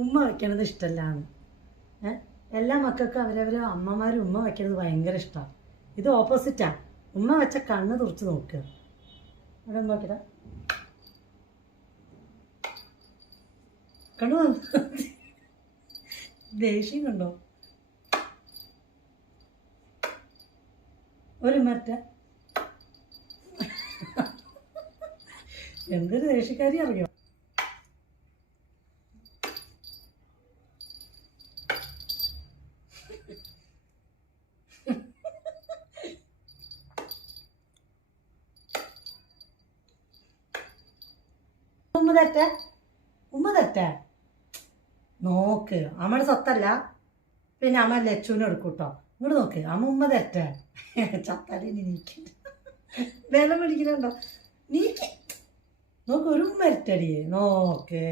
ഉമ്മ വയ്ക്കണത് ഇഷ്ടമല്ലാന്ന്. എല്ലാ മക്കൾക്കും അവരവരെ അമ്മമാരും ഉമ്മ വയ്ക്കുന്നത് ഭയങ്കര ഇഷ്ടമാണ്. ഇത് ഓപ്പോസിറ്റാ. ഉമ്മ വെച്ച കണ്ണ് തുറച്ച് നോക്കുക. അവിടെ ഉമ്മ വയ്ക്കട കണ്ണു ദേഷ്യം കണ്ടോ? ഒരു മറ്റ എന്തൊരു ദേഷ്യക്കാരി അറിയോ? ഉമ്മ തെറ്റ നോക്ക്. അമ്മയുടെ സ്വത്തല്ല, പിന്നെ അമ്മ ലച്ചുവിനെ എടുക്കൂട്ടോ. ഇങ്ങോട്ട് നോക്ക്, അമ്മ ഉമ്മ തെറ്റ ചത്താലേ നീക്ക് വില പിടിക്കുന്നുണ്ടോ? നീക്ക് നോക്ക്, ഒരു ഉമ്മ ഇരട്ടടിയേ നോക്ക്.